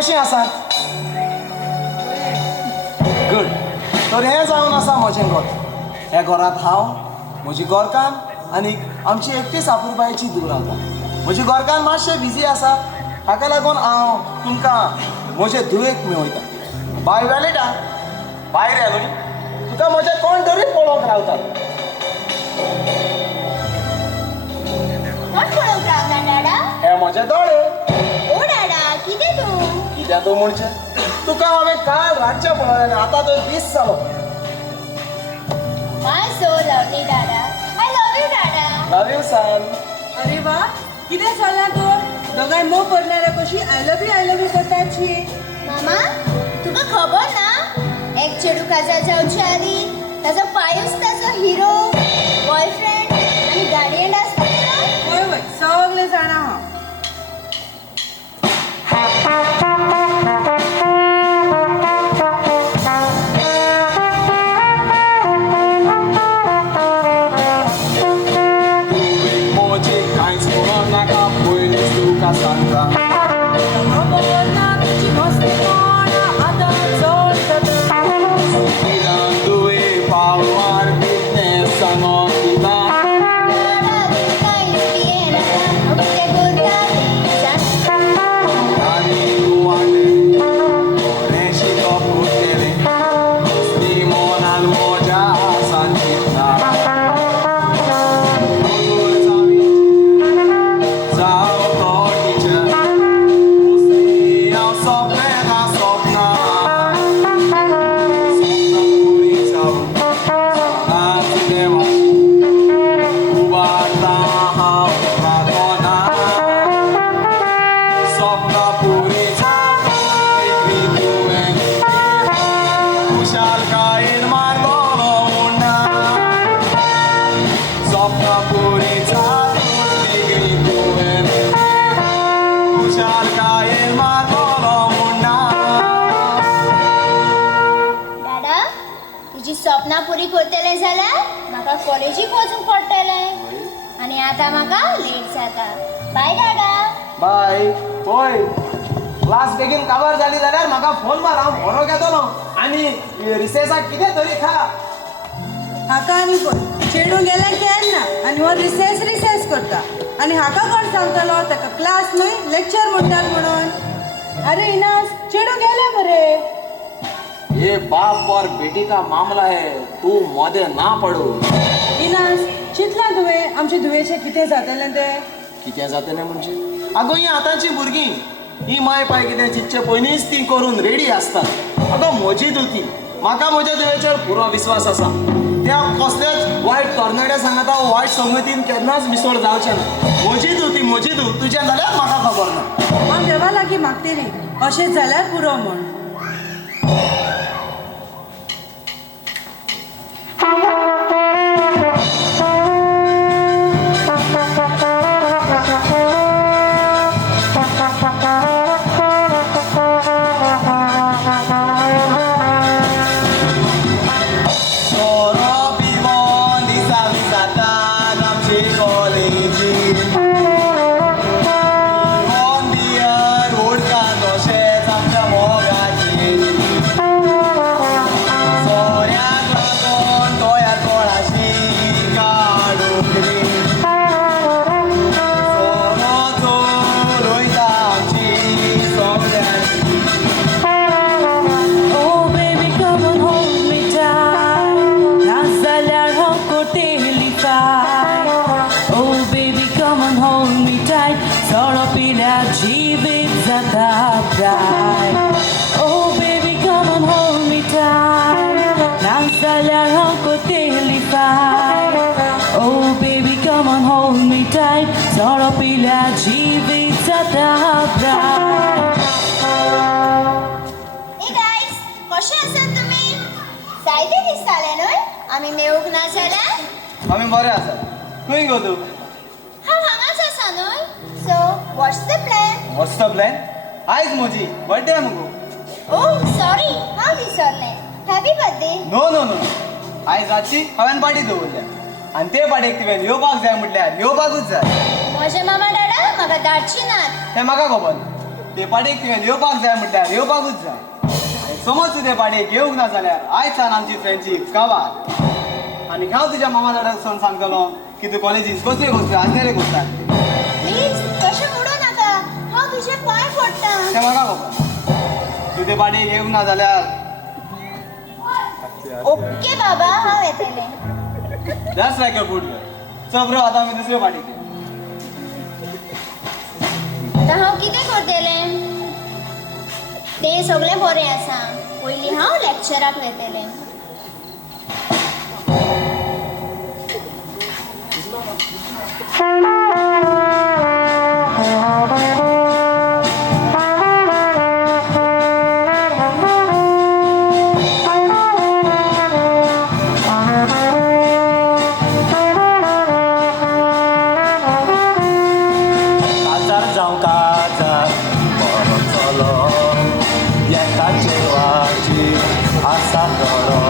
कशी आसा? गुड. तर हें जावन आसा म्हजें घर. ह्या घरांत हांव, म्हजी गोरकान आनी आमची एकटी सापूरबायेची धूव रावता. म्हजी गोरकान मातशें बिजी आसा, हाका लागून हांव तुमकां म्हजे धुवेक मेळयता. बाय वेलेटा, भायर येलो न्ही, तुका म्हजें कोण तरी पळोवंक रावता. कोण पळोवंक रावता डाडा? हे म्हजे दोळे. ओ डाडा, कितें तूं? कित्याक तूं म्हणचें? तुका हांवें काल रातचें पळयलें, आतां तो दीस जालो. माय सो लवली डाडा. आय लव यू डाडा. Love you son. अरे वा, कितें चल्लां तर दोगांय मोव पडल्यार कशी आय लव यू करताची. मामा, तुका खबर ना? एक चेडू काजार जावचे आदी ताजो पायूस ताजो हिरो, बॉयफ्रेंड आनी गार्डियन आसता तो. वय वय सगळें जाणा हांव. सपना पुरी करतले जाल्यार म्हाका कॉलेजीक वचूंक पडटलें आनी आतां म्हाका लेट जाता. बाय डाडा. बाय. होय, क्लास बेगीन काबार जाली जाल्यार म्हाका फोन मार, हांव बरो घेतलो आनी रिसेसाक कितें तरी खा. हाका आनी पळय, चेडू गेल्यार केन्ना आनी हो रिसेस करता आनी हाका कोण सांगतलो ताका क्लास न्हय लेक्चर म्हणटात म्हणून. अरे इनास, चेडू गेले मरे. ये बाप और बेटी का मामला है, तू मोदे ना पडू. इनास, चिंतला तुवें आमचे धुवेचें कितें जातलें तें? कितें जातलें म्हणजे? आगो ही आतांची भुरगीं, ही माय पाय कितें चिंतचे पयलींच ती करून रेडी आसतात. आगो म्हजी धुती, म्हाका म्हज्या धुवेचेर पुरो विस्वास आसा. त्या कसलेच वायट तरणाट्या सांगाता वायट संगतीन केन्नाच मिसळ जावचें ना. म्हजी धूव तुजें जाल्यार म्हाका खबर ना. हांव देवा लागीं मागतली अशें जाल्यार पुरो म्हूण. आमी मेळूंक ना जाल्यार? आमी बरे आसा. खंय गो तूं? हांव हांगाच आसा न्हय. So what's the plan? What's the plan? आयज म्हजी बर्थडे मुगो. ओह सॉरी, हांव विसरलें. Happy birthday. No no no, आयज रातची हांवें पार्टी दवरल्या आनी ते पार्टेक तुवें येवपाक जाय म्हटल्यार येवपाकूच जाय. म्हजे मामा डाडा म्हाका धाडची नात. तें म्हाका खबर. ते पाडेक तुवें येवपाक जाय म्हणल्यार येवपाकूच जाय समज तूं ते पाडेक येवंक ना जाल्यार आयज सान आमची फ्रेंडशीप काबार आनी हांव तुज्या मामा दादाक सांगतलो की तूं कॉलेजीस कसल्यो आसलेले कोत्ता प्लीज तशें म्हणू नाका हांव तुजे पांय पडटा तें म्हाका खबर तूं ते पाडेक येवंक ना जाल्यार ओके बाबा हांव येतलें that's like a good girl चल ब्रो आतां आमी दुसऱ्यो पाडेक या. आतां हांव कितें करतलें तें सगळें बरें आसा पयलीं हांव लॅक्चराक वेतलें काजार जावं काजार बरो चलो एका चेडवाची आसा करो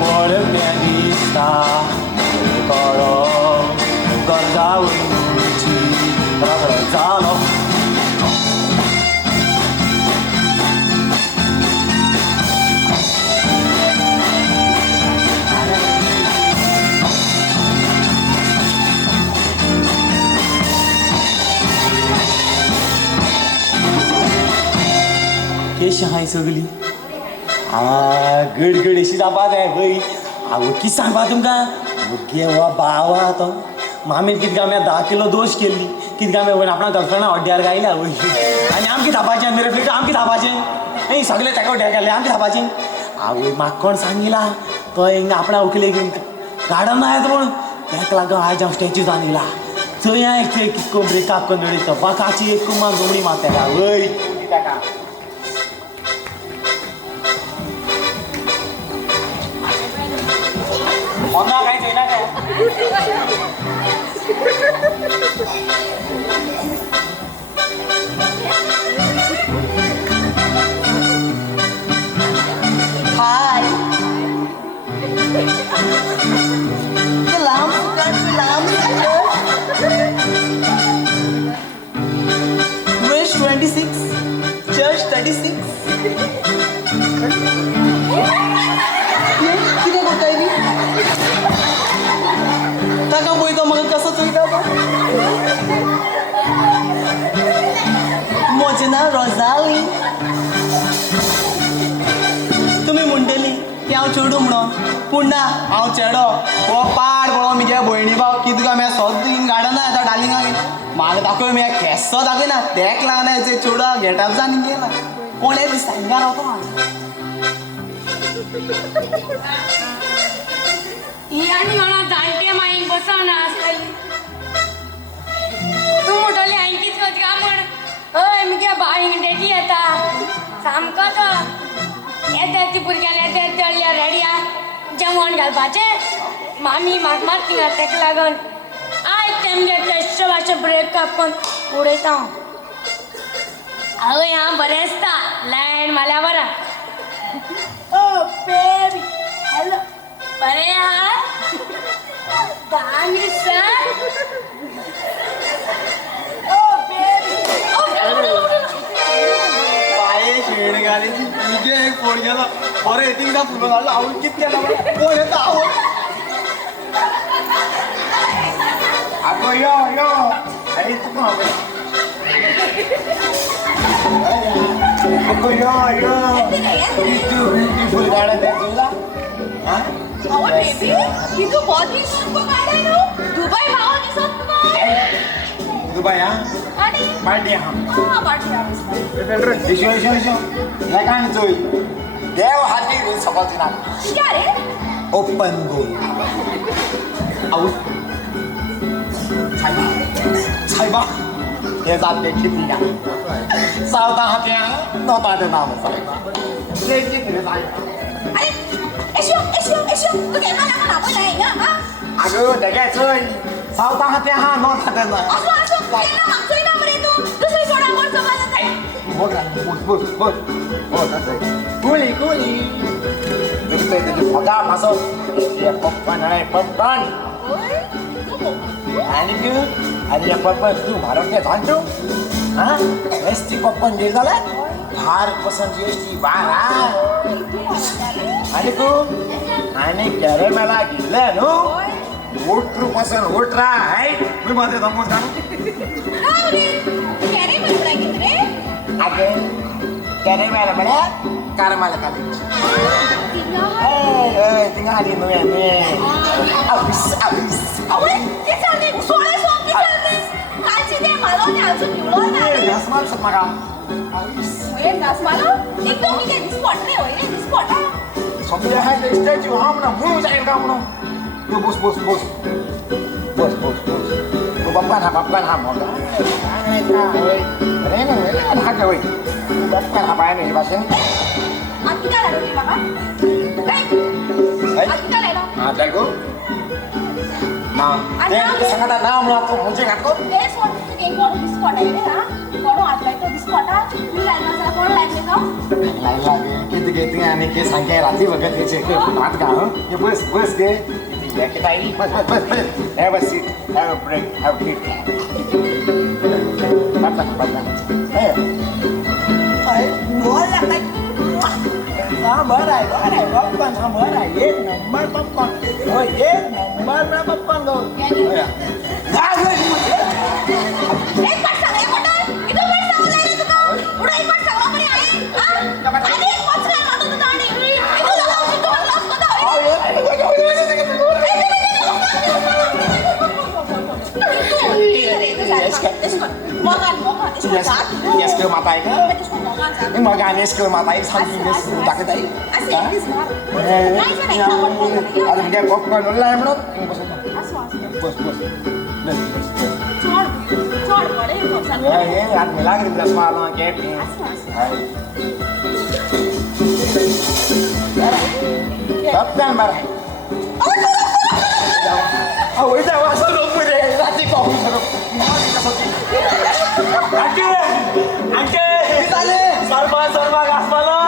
पळय दिसता कळो गरजावची रगडो जालो केश हाय सगळी गडगड अशी जावपा जाय हय आवय कितें सांगपा तुमकां गेवा बावा तो मामीन कितें काय हांवें 10 किलो दोश केल्ली कितें काय हांवें आपणा गर्लफ्रेंडा हड्ड्यार गायल्या हय आनी आमकां धापाचें रिफ्लेक्ट आमकां धापाचें हें सगळें ताका हड्ड्यार घातलें आमकां धापाचें आवय म्हाका कोण सांगिला तो हिंगा आपणा उखले गार्डन ना येता म्हूण ताका लागून आयज हांव स्टॅच्यू जावन येयला थंय हांवें कितको ब्रेकअप करून उडयता बाकाची एक कुमार घुमडी मार ताका वय ताका होना काही जायना काय हाय लांब लांब वेस्ट 26 चर्च 36 किती बोलताय मी ताका पळयता म्हाका कसो चोयता म्हजें नांव रोजाली तुमी म्हणटली की हांव चेडूं म्हणून पूण ना हांव चेडो हो पाड पळो म्हज्या भयणी भाव कितें काय म्हाका सोद गार्डना येता डालिंगाक म्हाका दाखय म्हाका केंसो दाखयना तेक लागना हेचे चेडूं गेटअप जावन गेला कोण हे दिसता हिंगा रावता म्हाका ही आनी म्हणा जाणटे माईक बसवना आसतली तूं म्हणटली हांवें कितें करता काय म्हण हय मुगे भाव डेटी येता सामको तो येता ती भुरग्यान येता चडल्या रेडी जेवण घालपाचें मामी म्हाका मात थिंगा तेका लागून आयज तेमगे बेश्टे भाशेन ब्रेकअप करून उडयता आवय हांव बरें आसता लायन मारल्या बरा ओ बेबी हॅलो बरें आहा डांगी सर ओ बेबी पाये शेण घाली तुजे एक फोन गेलो बरें येतींग फुलो घालो हांव कितें केला कोण येता हांव आगो यो यो अरे तुका आगो यो यो ब्युटिफुल गार्डन देख तुला हां ओ बेबी ही तू बहुत ही सुंदर गाडी नो दुबई भाव दिसत तुका दुबई हां आणि पार्टी हां हां पार्टी आहे दिशो दिशो दिशो लेकान चोय देव हाती घेऊन सकल दिना क्या रे ओपन गोल आउट सायबा हे जाते किती का सावता हात्या नोताडे नाम सायबा ले किती जाय अरे एशो तू केला ना मला बोला आहे ना हां अगो देगे चोय सावता हात्या हा नोताडे ना असं केला मागचोय ना मरे तू दुसरी सोडा वर समाज आहे बोल हो that's कुली दिसतोय तुझी फगा मासो हे पप्पन आहे पप्पन ओय आणि तू आणि पप्पा तू मारवते सांगतो हा एस टी पप्पन जे झाला फार पसंत एस टी बारा आणि तू आणि कॅरे मला घेतलं नो ओट ट्रू पसंत ओट रा आहे मी मध्ये समोर अगे कॅरे मला बड्या कार मला काढली तिंगा आली मी अभिस अभिस Nasmal sa maka. Sambil hai ke statue ham na mu jangan kamu no. Yo bos. Bos. Yo bapan ha mo. Ai ka oi. Rena kan ha ke oi. Bapan apa ini bahasa ini? Ada ko? Na. Dia sangat nama lah tu मुझे kat ko. Line लागे किती घेते आणि के सांगे रात्री बघत याचे के बात का ये बस के ये के ताई बस have a seat have a break have Kit Kat ए ay बोल lại Sabar ay popcorn sabar ay एक नंबर popcorn ओए एक नंबर में popcorn दो ओए एक बार सांगा कोण इथं बार सांगलाय रे तुका पुढे एक बार सांगला बरी आहे आणि एक पचरा काढतो तुझा आणि इथं लाव तू लाव Yes ke mata ka? Ini maganis ke mata ini saking des tak ke tai. Ada dia popcorn online menurut. Bos. Ya, kan bilang di belas malam kayak ni. Popcorn bar. Oh, itu awak suruh pun deh. Nanti kau suruh. Angke, sarma gas malo.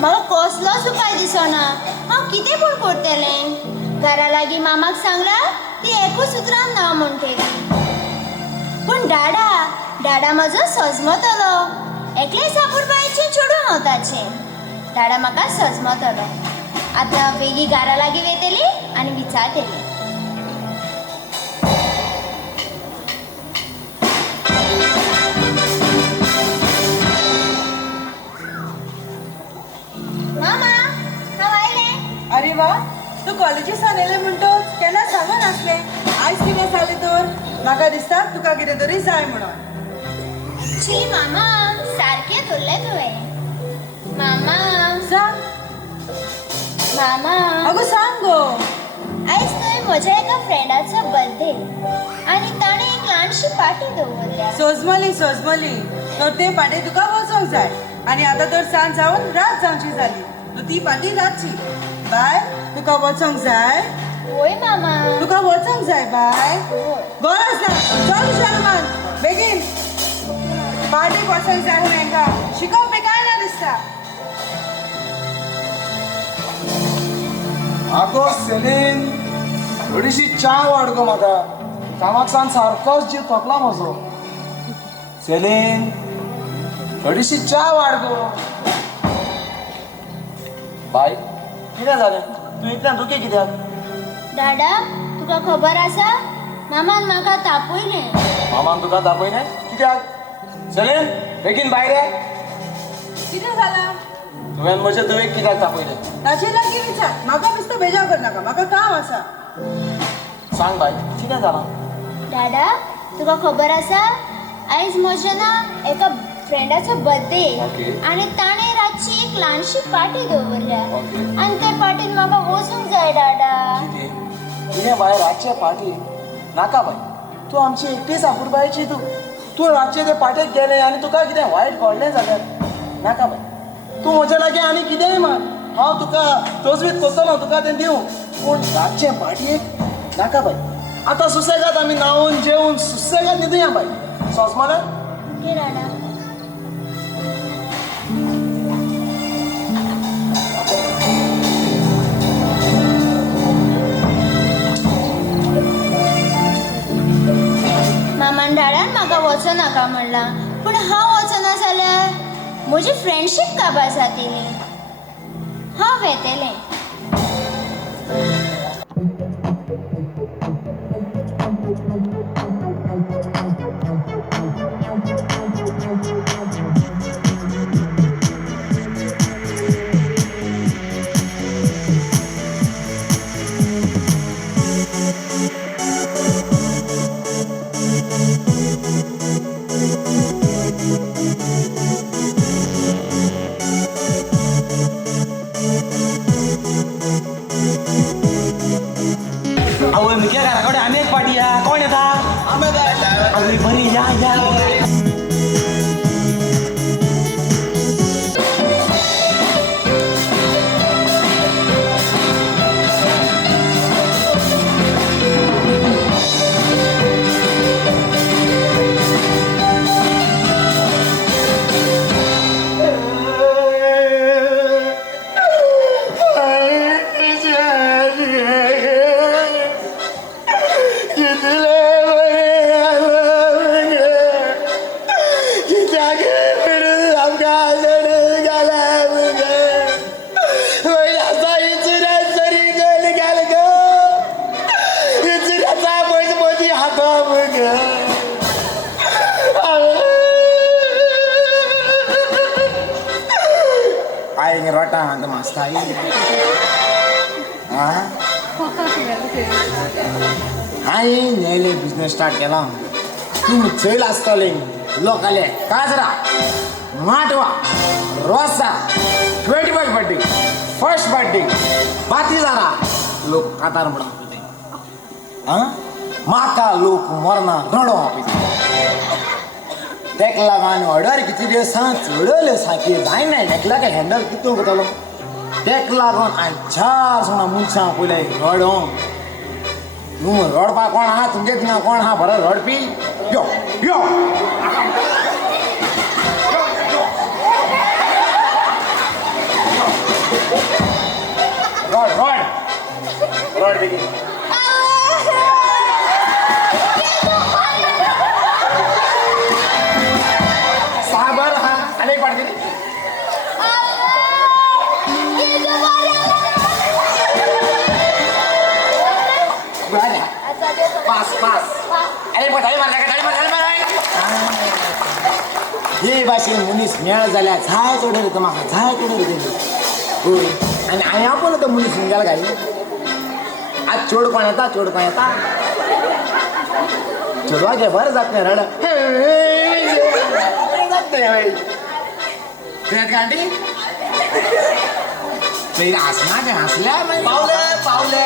मला कसलोच उपाय दिसना हांव कितें पूण करतलें घरा लागीं मामाक सांगला ती एकूच उतरान ना म्हणटली पूण डाडा म्हजो सजमतलो एकले सापूरबाईचें चेडूं हांव ताचें डाडा म्हाका सजमतलो आतां बेगी घरा लागीं वेतली आनी विचारतली मामा हांव आयलें अरे वा तू कॉलेजीसान येले म्हणटोच केन्ना सांगो नासले आयज दिवस जाले तर म्हाका दिसता तुका कितें तरी जाय म्हणून छी मामा सारकें धरलें तुवें मामा सांग मामा अगो सांग गो आयज थंय म्हज्या एका फ्रेंडाचो बर्थडे आनी ताणें एक ल्हानशी पार्टी दवरल्या सोजमली तर ते पाटी तुका वचोंक जाय आनी आतां तर सांज जावन रात जावची जाली तर ती पाटी रातची बाय तुका वचोंक जाय होय मामा तुका वचोंक जाय बाय होय गरज ना चल शर्मान बेगीन पार्टीक वचोंक जाय हांवें शिकोवप बी कांय ना दिसता आगो सेलीन थोडीशी च्या वाड गो म्हाका कामाक सान सारकोच जीव तोपला म्हजो सेलीन थोडीशी च्या वाड गो बाय कितें जालें तूं इतल्यान दुखी कित्याक दादा तुका खबर आसा मामान म्हाका तापयलें मामान तुका दाखयलें कित्याक सेलीन बेगीन भायर ये कितें जालां तुवें म्हजे धुवेक कित्याक तापयलें ताचे लागीं विचार म्हाका बेश्टो बेजार करनाका म्हाका काम आसा सांग बाय कितें जालां दादा तुका खबर आसा आयज म्हज्या ना एका फ्रेंडाचो बर्थडे Okay. आनी ताणें रातची एक ल्हानशी पार्टी दवरल्या Okay. आनी त्या पार्टीन म्हाका वचूंक जाय दादा कितें बाय रातचे पार्टी नाका बाय तूं आमची एकटी सापूरबायची तूं रातचे ते पार्टेक गेलें आनी तुका कितें वायट घडलें जाल्यार नाका बाय तूं म्हजे लागीं आनी कितेंय मान हांव तुका तोजवीत करतलो तुका तें दिवं पूण रातचे पार्टयेक नाका बाय आतां सुसेगाद आमी न्हांवून जेवून सुसेगाद न्हिदुया बाय सोस मरे ओके दादा नाका म्हणला पूण हांव वचना जाल्यार म्हजी फ्रेंडशीप काबार जातली हांव वेतेलें आवय मुगे घराकडे आम्ही एक पार्टी या कोण येता आवय बरी या या आएंगे रोटा अंत मस्त आई हांवें नेले बिजनेस स्टार्ट केला तूं चल आसतलें लोकाले काजरा माटवा रोसा 25 बर्थडे फर्स्ट बर्थडे बाती जारा लोक कातार म्हणा म्हाका लोक मरना रडो आपयता तेका लागून ऑर्डर कितले दिवसां चडले सारकी जायना एकला काय हँडल कितू करतलो तेका लागून हांवें 4 जाणां मनशां पयले रडो न्हू रडपा कोण आहा तुमगे थिंगा कोण आहा बरो रडपी यो यो रड रड रड बेगी साबर हा अनेक पाडके पास पास अरे बटाई मार हे भाशेन मनीस मेळ जाल्यार जाय चोडर येता म्हाका जाय चोडर येता होय आनी हांवें आपलो तो मनीस गेला काय आज चोड कोण येता चेडवाचे बरें जातलें रड गांठी पयलीं हसना तें हसल्या मागीर पावले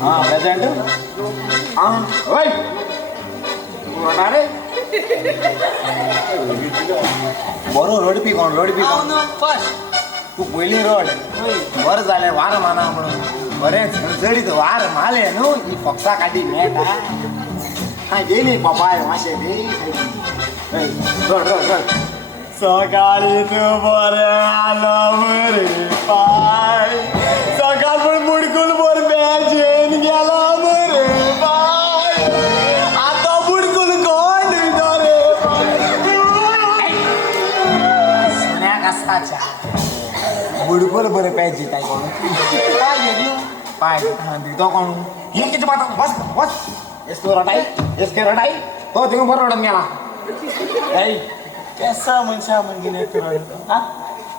हां प्रेजेंट ओय रे बरो रडपी कोण फर्स्ट तूं पयलीं रड बरें जालें वार माना म्हणून बरें झणझणीत वार मारलें न्हू ही फोक्सा काडी मेळटा हांवें दे न्ही पपाय मातशें दे रड रड रड सकाळी तूं बरें आलो मरे पाय सकाळ पूण बुडकूल बोर बेजेन गेलो मरे पाय आतां बुडकूल कोण दितो रे सुण्याक आसताच्या बुडकूल बरें पेज दिताय कोण पाय घेतलो पाय दितो कोण हे कितें पाता वच वच एसको रटाई हो थिंगा बरो रडून गेला ऐ केसा मनशा म्हणगिने रडता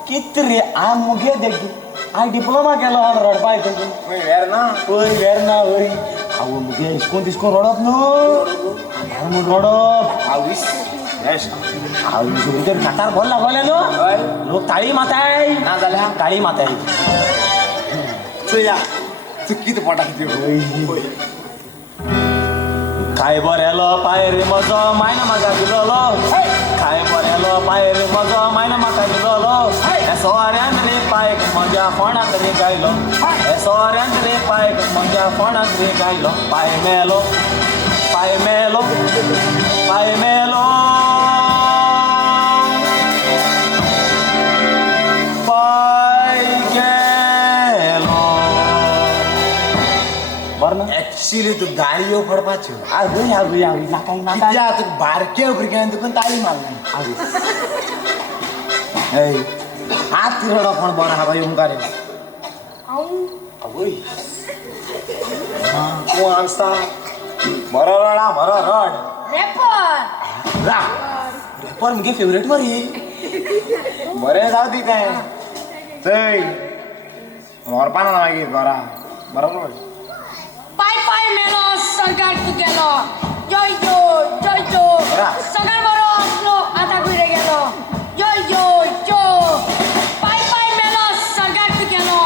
कित रे आ मुगे देखी हांवें डिप्लोमा केलो रडपा हितून वेर ना वय आवय मुगे इस्कोन तिस्कोन रडप न्हू म्हूण रडप आवय भितर काटार बोल लागले न्हू लोक ताळी माताय ना जाल्यार ताळी माताय चया चुकीत पोटा कितें काय बरेलो पाय रे म्हजो मायना म्हाका दिलोलो काय बरेलो पाय रे म्हजो मायना म्हाका दिलोलो हे सोऱ्यान रे पायक म्हज्या फोणाक रे गायलो हे सोऱ्यान रे पायक म्हज्या फोणाक रे गायलो पाय मेलो पाय मेलो पाय मेलो पाय गेलो बरं ना कितें तूं गाळयो पडपाच्यो आवय आवय आवय नाका नाका कित्या तुका बारक्या भुरग्यान तुका ताळी मारली आवय हात रडो कोण बरो आहा बाय मुखार यो आवय कोण आमचा बरो रडा बरो रड रॅपर रॅपर मुगे फेवरेट मरे बरें जाव दी तें चय व्हरपाना ना मागीर घरा बरोबर पाय पाय मेलो सगळ्यात तुगेलो जय जो सगळ्यात बरो असलो आतां गुरे गेलो जय जो पाय पाय मेलो सगळ्यात तुगेलो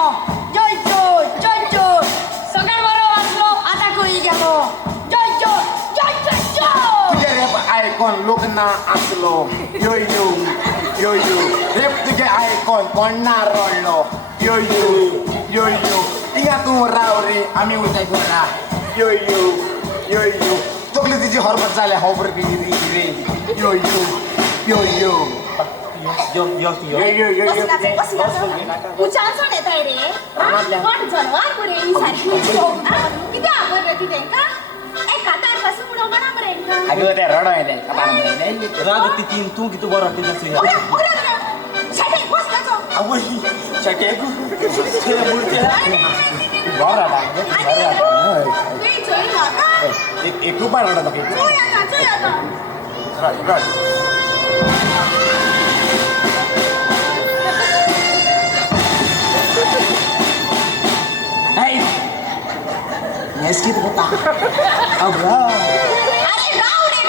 जय जो सगळ्यात बरो असलो आतां खंय गेलो जय जो तुगे रेप आयकॉन लोक ना आसलो यो रेप तुगे आयकॉन कोण ना रडलो यो हिंगा तूं राव रे आमी वयताय घरा यो तकली तिची हरकत जाल्या खबर रे यो उचालसोन येताय रे कोण जनवार पुरे ही सारकी किती आबर रे ती तेंका एक कातार पासून उडोवना मरे हेंका अगं ते रडो येले राग ती तीन तू कितू बरो वाटते छाटे बसलाचो आवय चटेकू मूर्ती बरो तुई चोई म्हाका एक रुपया रडो बाकी चोय आता रड Meski tu kota. Abra. अरे राव रे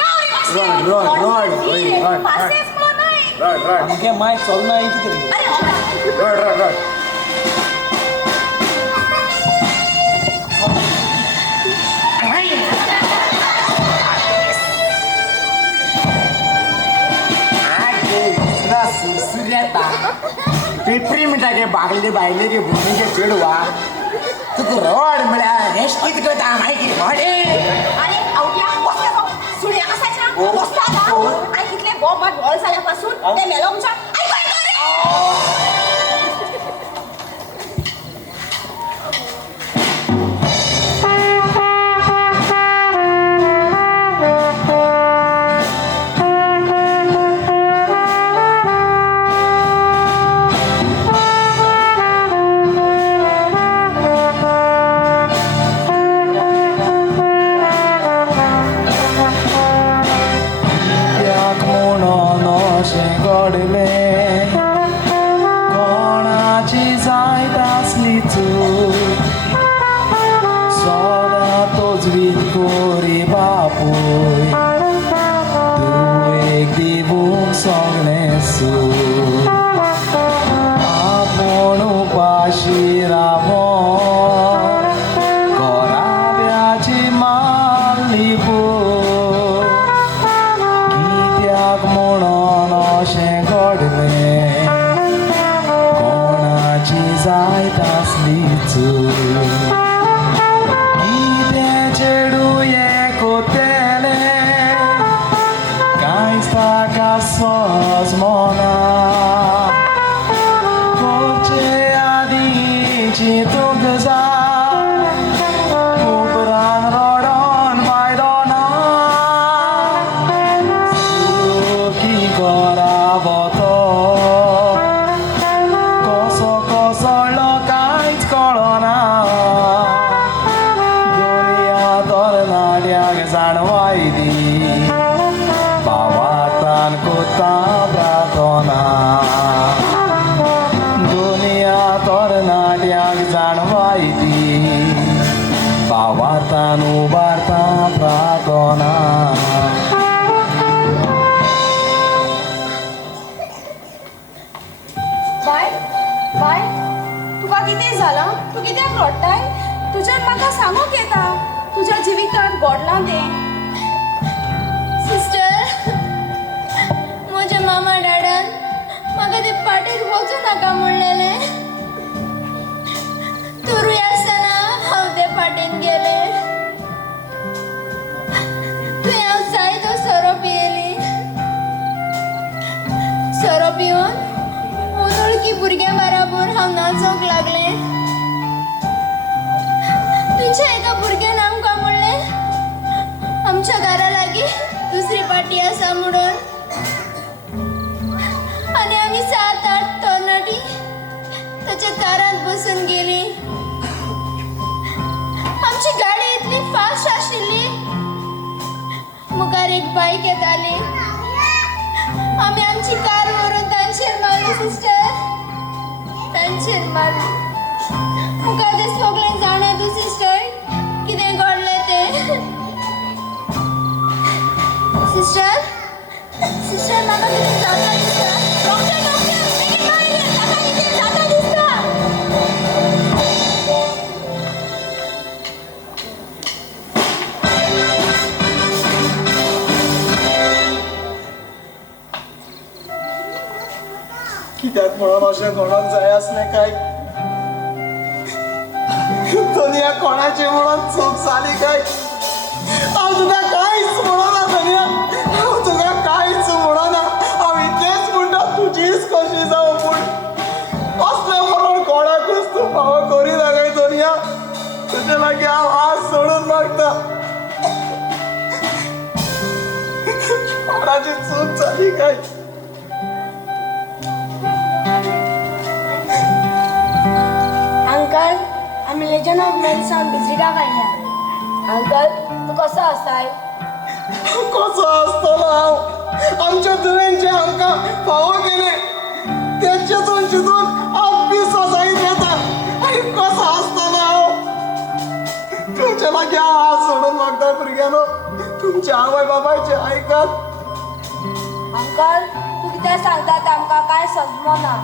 रड पासेस कोण नाही रड मुगे माय चल ना किती तरी अरे रड सुरसुर्याता पेपरी मिठाचे बागले बायले गे भुमीचे चेडवा तुका रड म्हळ्यार रेस्ट कित करता माहिती म्हडे अरे आवड्या बसला सुड्या कसाच्या बसता आणि कितले बॉम्बात बॉल झाल्यापासून ते मेलोमच्या बाय तुका कितें जालां तूं कित्याक रडटाय तुज्यान म्हाका सांगूंक येता तुज्या जिवितांत घडलां तें सिस्टर म्हज्या मामा डॅडान म्हाका ते पार्टेक वचूं नाका म्हणलेलें तुरूय आसतना हांव ते पार्टेक गेलें थंय हांव जायतो सोरो पियेली सोरो पिवन अनवळखी भुरग्या बराबर हांव नाचोंक लागलें तुमच्या एका भुरग्यान आमकां म्हणलें बसून गेली. आमची गाडी इतली फास्ट आशिल्ली. मुखार एक बाईक येताली. आम्ही आमची कार व्हरून तांचेर मारली सिस्टर. तांचेर मारली. मुखार ते सगळें जाणा तूं सिस्टर कितें घडलें तें. सिस्टर सिस्टर म्हाका कितें जाता दिसता. डॉक्टर डॉक्टर बेगीन मागीर ये. ताका कितें जाता दिसता. कित्याक म्हणून अशें घडोंक जाय आसलें काय. दुनिया कोणाची म्हणून चूक जाली काय. हांव तुका कांयच म्हणना दुनिया. हांव तुका कांयच म्हणना. हांव इतलेंच म्हणटा तुजीच कशी जावं पूण असलें म्हणून कोणाकूच तूं फावो करिना काय दुनिया. तुजे लागीं हांव हात सोडून मागता. कोणाची चूक जाली काय. अंकल आम्ही लेजन ऑफ मेडिसन बिजिटा काडल्या. अंकल तू कसो आसाय. कसो आसतलो हांव. आमच्या तुवें जे आमकां फावो केले तें चिंतून चिंतून हांव पिसो जायत येता. आनी कसो आसतलो हांव. तुमचे लागीं हांव हात सोडून मागता भुरग्यानो. तुमच्या आवय बाबायचे आयकात. अंकल तू कितें सांगता तें आमकां कांय समजना.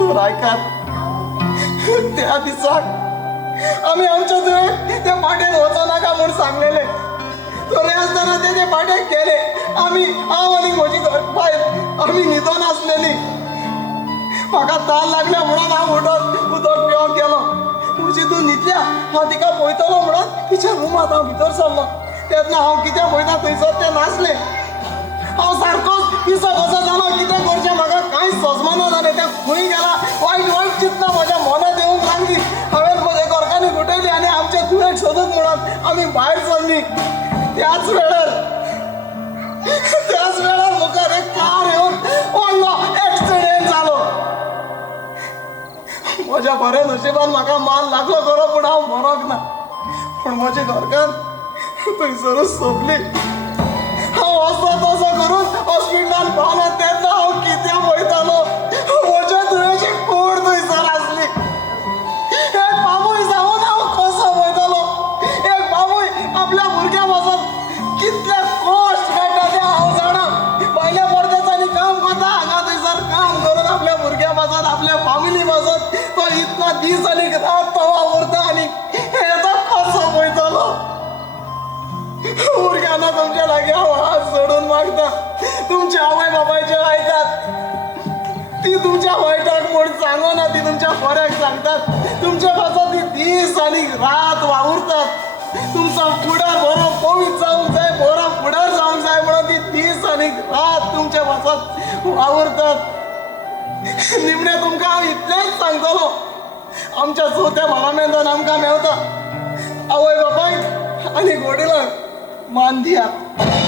तर आयकात. त्या दिसाक आमी आमच्या तुवें ते पाटेन वचो नाका म्हूण सांगलेले. थोडे आसतना ते पाटेक गेले. हांव आनी म्हजी बायल आमी न्हिदोन आसलेली. म्हाका तान लागल्या म्हणून हांव उठोन उदक पिवंक गेलो. तुजी तूं न्हिदल्या हांव तिका पळयतलो म्हणून तिच्या रुमांत हांव भितर सरलो. तेन्ना हांव कितें पळयता थंयसर तें नासलें. हांव सारकोच पिसो कसो जालो. कितें करचें म्हाका कांयच सजमना जालें. तें खंय गेला वायट वायट चिंतना म्हज्या मनांत येवंक लागली. हांवें म्हज्या घरकांनी घुटयली आनी आमच्या तुवें सोदूंक म्हणून आमी भायर सरलीं. त्याच वेळार मुखार एक कार येवन व्हडलो एक्सिडेंट जालो. म्हज्या बऱ्या नशिबान म्हाका माल लागलो खरो पूण हांव मरोंक ना. पूण म्हजे घरकार थंयसरूच सोंपली. हांव असो तसो करून हॉस्पिटलांत पावलो. तेन्ना हांव कितें पळयतालो. म्हज्या तुवेची कूड थंयसर आसली. एक बाबूय जावन हांव कसो पळयतालो. एक बाबूय आपल्या भुरग्यां वचत कितले कश्ट काडटा ते हांव जाणा. पयल्या परदेसांनी काम करता. हांगा थंयसर काम करून आपल्या भुरग्यां वचत आपल्या फॅमिली वचत तो इतना दीस आनी रात तवा उरता. आनी हे तो कसो पळयतालो. भुरग्यांना तुमच्या लागीं हांव हात सोडून मागता. तुमच्या आवय बाबायचे आयकात. ती तुमच्या वायटाक म्हूण सांगना. ती तुमच्या बऱ्याक सांगतात. तुमच्या पासून ती दीस आनी रात वावुरतात. तुमचो फुडार बरो पवित्र जावंक जाय. बरो फुडार जावंक जाय म्हणून ती दीस आनी रात तुमच्या पासून वावुरतात. निमणें तुमकां हांव इतलेंच सांगतलो. आमच्या चवथ्या भावामेंदान आमकां मेवता. आवय बापायक आनी घोडिलांक मान दियात.